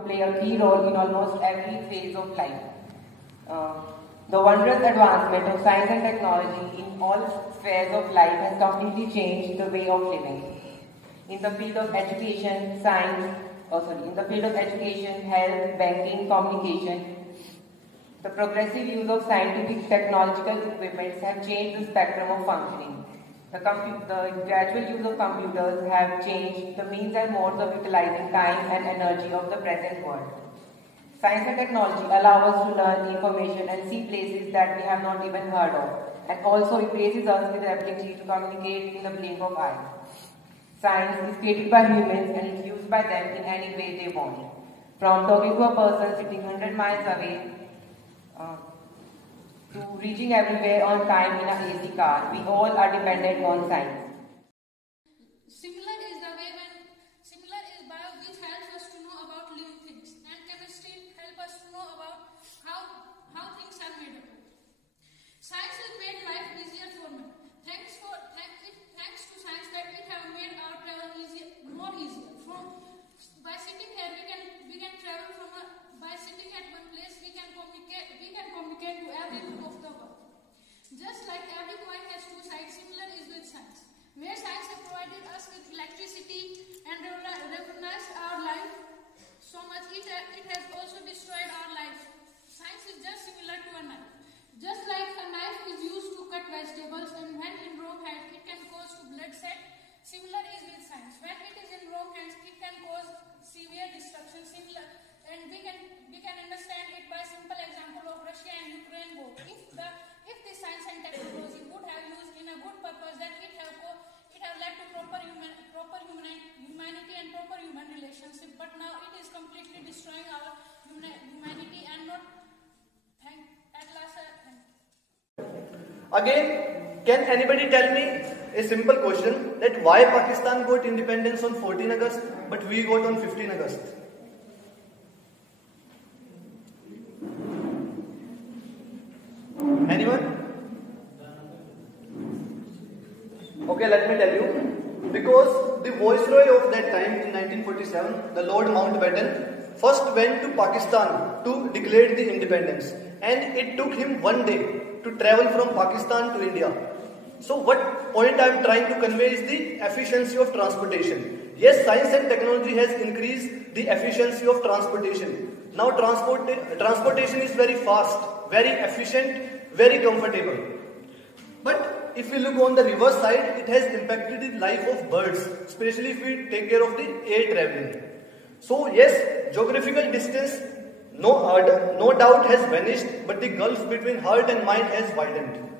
play a key role in almost every phase of life. The wondrous advancement of science and technology in all spheres of life has completely changed the way of living. In the field of education, health, banking, communication, the progressive use of scientific technological equipments have changed the spectrum of functioning. The gradual use of computers have changed the means and modes of utilizing time and energy of the present world. Science and technology allow us to learn information and see places that we have not even heard of, and also it places us with the ability to communicate in the blink of eye. Science is created by humans and is used by them in any way they want. From talking to a person sitting 100 miles away to reaching everywhere on time in an AC car, we all are dependent on science. Similar is bio, which helps us to know about living things, and chemistry helps us to know about how things are made up. Science has made life easier for me. Thanks to science that it has made our travel more easier. By sitting here, we can travel by sitting at one place, we can communicate to every group of the world. Just like every coin has two sides, similar is with science. Where science has provided us with electricity and revolutionized our life so much, it has also destroyed our life. Science is just similar to a knife. Just like a knife is used to cut vegetables, and when in wrong hands it can cause bloodshed, similar is with science. When it is in wrong hands, it can cause severe destruction. And we can understand it by simple example of Russia and Ukraine war. If the science and technology would have used in a good purpose, then it have led to proper humanity and proper human relationship. But now it is completely destroying our humanity and not at last. Again, can anybody tell me a simple question that why Pakistan got independence on 14 August but we got on 15 August? Anyone? Okay, let me tell you. Because the viceroy of that time in 1947, the Lord Mountbatten, first went to Pakistan to declare the independence, and it took him one day to travel from Pakistan to India. So what point I am trying to convey is the efficiency of transportation. Yes, science and technology has increased the efficiency of transportation. Now transportation is very fast, very efficient, very comfortable. But if we look on the reverse side, it has impacted the life of birds, especially if we take care of the air traveling. So yes, geographical distance, no doubt has vanished, but the gulf between heart and mind has widened.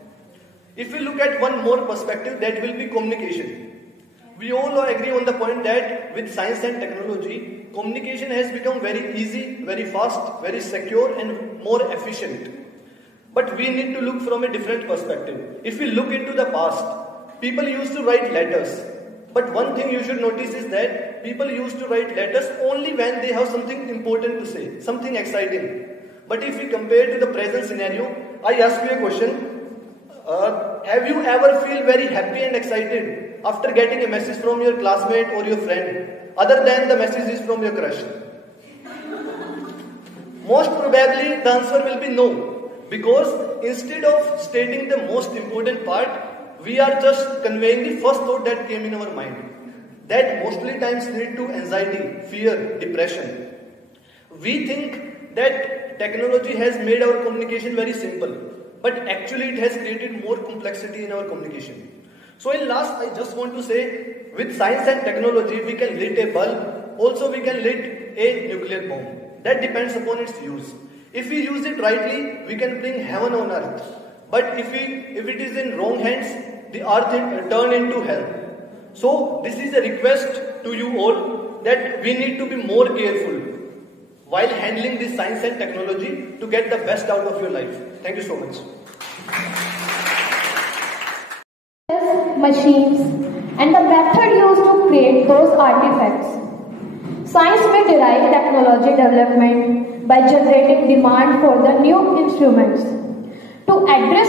If we look at one more perspective, that will be communication. We all agree on the point that with science and technology, communication has become very easy, very fast, very secure and more efficient. But we need to look from a different perspective. If we look into the past, people used to write letters. But one thing you should notice is that people used to write letters only when they have something important to say, something exciting. But if we compare to the present scenario, I ask you a question. Have you ever feel very happy and excited after getting a message from your classmate or your friend, other than the message is from your crush? Most probably the answer will be no, because instead of stating the most important part, we are just conveying the first thought that came in our mind. That mostly times lead to anxiety, fear, depression. We think that technology has made our communication very simple, but actually it has created more complexity in our communication. So in last, I just want to say, with science and technology, we can lit a bulb, also we can lit a nuclear bomb. That depends upon its use. If we use it rightly, we can bring heaven on earth. But if it is in wrong hands, the earth will turn into hell. So this is a request to you all that we need to be more careful while handling this science and technology to get the best out of your life. Thank you so much. Machines and the method used to create those artifacts. Science may derive technology development by generating demand for the new instruments. To address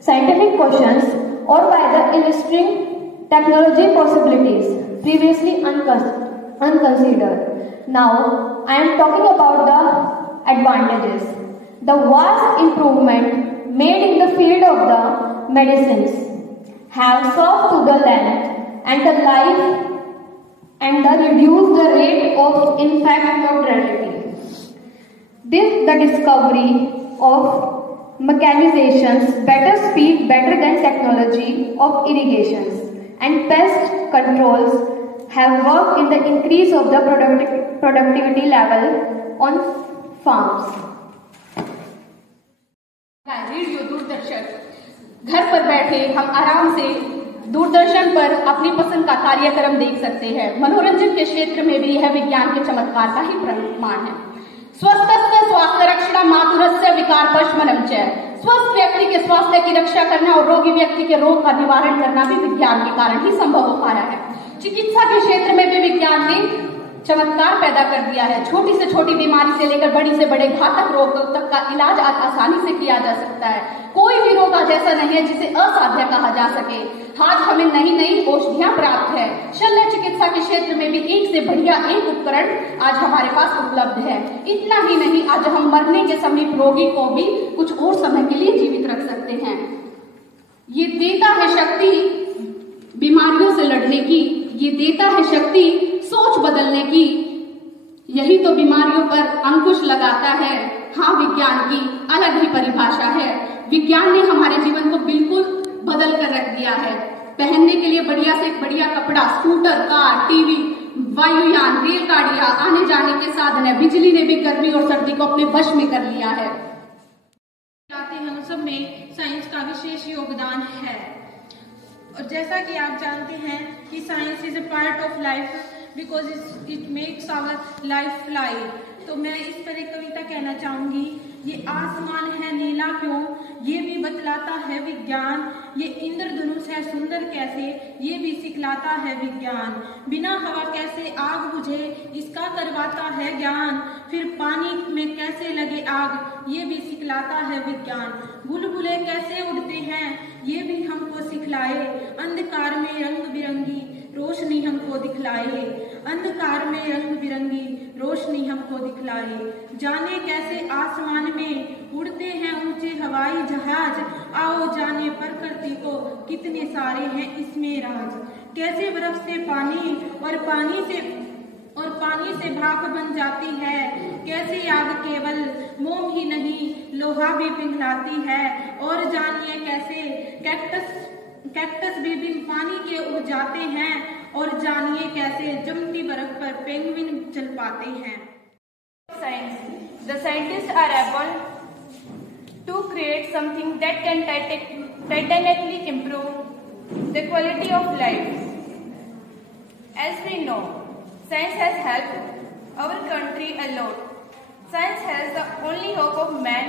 scientific questions or by the illustrating technology possibilities previously unconsidered. unconsidered. Now, I am talking about the advantages. The vast improvement made in the field of the medicines have solved to the length and the life and reduced the rate of infant mortality. The discovery of mechanizations, better speed, better than technology of irrigations, and pest controls have worked in the increase of the productivity level on farms. Radio Doordarshan, घर पर बैठे हम आराम से दूरदर्शन पर अपनी पसंद का कार्यक्रम देख सकते हैं। मनोरंजन के क्षेत्र में भी यह विज्ञान के चमत्कार का ही प्रमाण है। स्वस्थस्य स्वास्थ्य रक्षणा मातुरस्य विकार पशमनम च। स्वस्थ व्यक्ति के स्वास्थ्य की रक्षा करना और रोगी व्यक्ति के रोग का निवारण करना भी विज्ञान के कारण ही संभव हो पाया है। चिकित्सा के क्षेत्र में भी विज्ञान ने चमत्कार पैदा कर दिया है। छोटी से छोटी बीमारी से लेकर बड़ी से बड़े घातक रोग तक का इलाज आसानी से किया जा सकता है। कोई भी रोग आज ऐसा नहीं है जिसे असाध्य कहा जा सके। आज हमें नई नई औषधियां प्राप्त है। शल्य चिकित्सा के क्षेत्र में भी एक से बढ़िया एक उपकरण आज हमारे पास उपलब्ध है। इतना ही नहीं, आज हम मरने के समीप रोगी को भी कुछ और समय के लिए जीवित रख सकते हैं। ये देता है शक्ति बीमारियों से लड़ने की, ये देता है शक्ति सोच बदलने की। यही तो बीमारियों पर अंकुश लगाता है। हाँ, विज्ञान की अलग ही परिभाषा है। विज्ञान ने हमारे जीवन को बिल्कुल बदल कर रख दिया है। पहनने के लिए बढ़िया से बढ़िया कपड़ा, स्कूटर, कार, टीवी, वायुयान, रेलगाड़ियां, आने जाने के साधन है। बिजली ने भी गर्मी और सर्दी को अपने वश में कर लिया है। हम सब में साइंस का विशेष योगदान है। और जैसा कि आप जानते हैं कि science is a part of life because it makes our life fly. तो मैं इस पर एक कविता कहना चाहूंगी। ये आसमान है नीला क्यों, ये भी बतलाता है विज्ञान। ये इंद्रधनुष है सुंदर कैसे, ये भी सिखलाता है विज्ञान। बिना हवा कैसे आग बुझे, इसका करवाता है ज्ञान। फिर पानी में कैसे लगे आग, ये भी सिखलाता है विज्ञान। बुलबुले कैसे उड़ते हैं, ये भी हमको सिखलाए। अंधकार में रंग बिरंगी रोशनी हमको दिखलाए। अंधकार में रंग बिरंगी रोशनी हमको दिखलाए। जाने कैसे आसमान में उड़ते हैं ऊंचे हवाई जहाज। आओ जाने प्रकृति को कितने सारे हैं इसमें राज। कैसे बर्फ से पानी और पानी से भाप बन जाती है। कैसे आग केवल मोम ही नहीं लोहा भी पिघलाती है। और जानिए कैसे कैक्टस भी बिन पानी के उड़ जाते हैं। और जानिए कैसे जमती बर्फ पर पेंगुइन चल पाते हैं। Science. The scientists are able to create something that can titanically improve the quality of life. As we know, science has helped our country a lot. Science has the only hope of man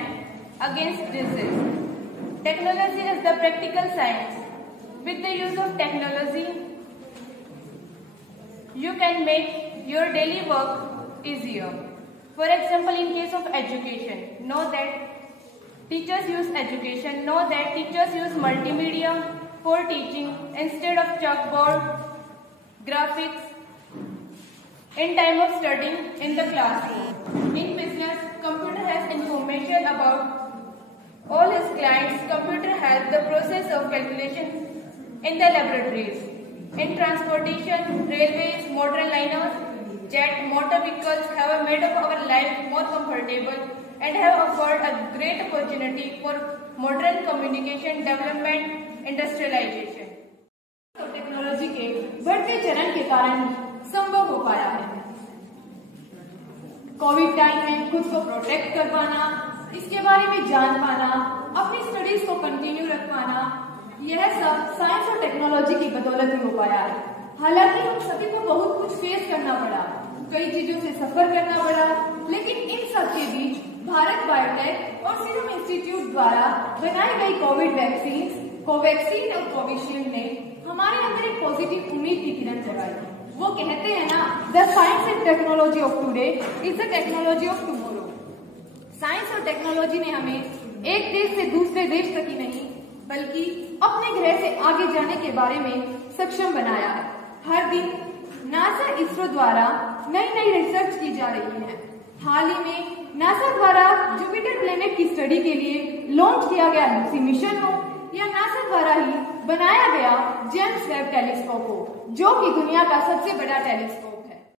against disease. Technology is the practical science. With the use of technology, you can make your daily work easier. For example, in case of education, know that teachers use multimedia for teaching instead of chalkboard, graphics, in time of studying in the classroom. In business, computer has information about all his clients. Computer help the process of calculation in the laboratories. In transportation, railways, motor liners, jet, motor vehicles have made of our life more comfortable and have offered a great opportunity for modern communication, development, industrialization. तो technology के बढ़ते चरण के कारण संभव हो पाया है। कोविड टाइम में खुद को प्रोटेक्ट कर पाना, इसके बारे में जान पाना, अपनी स्टडीज को कंटिन्यू रख पाना, यह सब साइंस और टेक्नोलॉजी की बदौलत ही हो पाया है। हालांकि हम सभी को बहुत कुछ फेस करना पड़ा, कई चीजों से सफर करना पड़ा, लेकिन इन सब के बीच भारत बायोटेक और सीरम इंस्टीट्यूट द्वारा बनाई गई कोविड वैक्सीन, कोवैक्सीन और कोविशील्ड ने हमारे अंदर एक पॉजिटिव उम्मीद की किरण जगाई। वो कहते हैं ना, the science and technology of today is the technology of tomorrow. Science और टेक्नोलॉजी ने हमें एक देश से दूसरे देश तक ही नहीं बल्कि अपने ग्रह से आगे जाने के बारे में सक्षम बनाया है। हर दिन नासा इसरो द्वारा नई नई रिसर्च की जा रही है। हाल ही में नासा द्वारा जुपिटर प्लेनेट की स्टडी के लिए लॉन्च किया गया लूसी मिशन हो या नासा द्वारा ही बनाया गया जेम्स वेब टेलीस्कोप हो, जो कि दुनिया का सबसे बड़ा टेलीस्कोप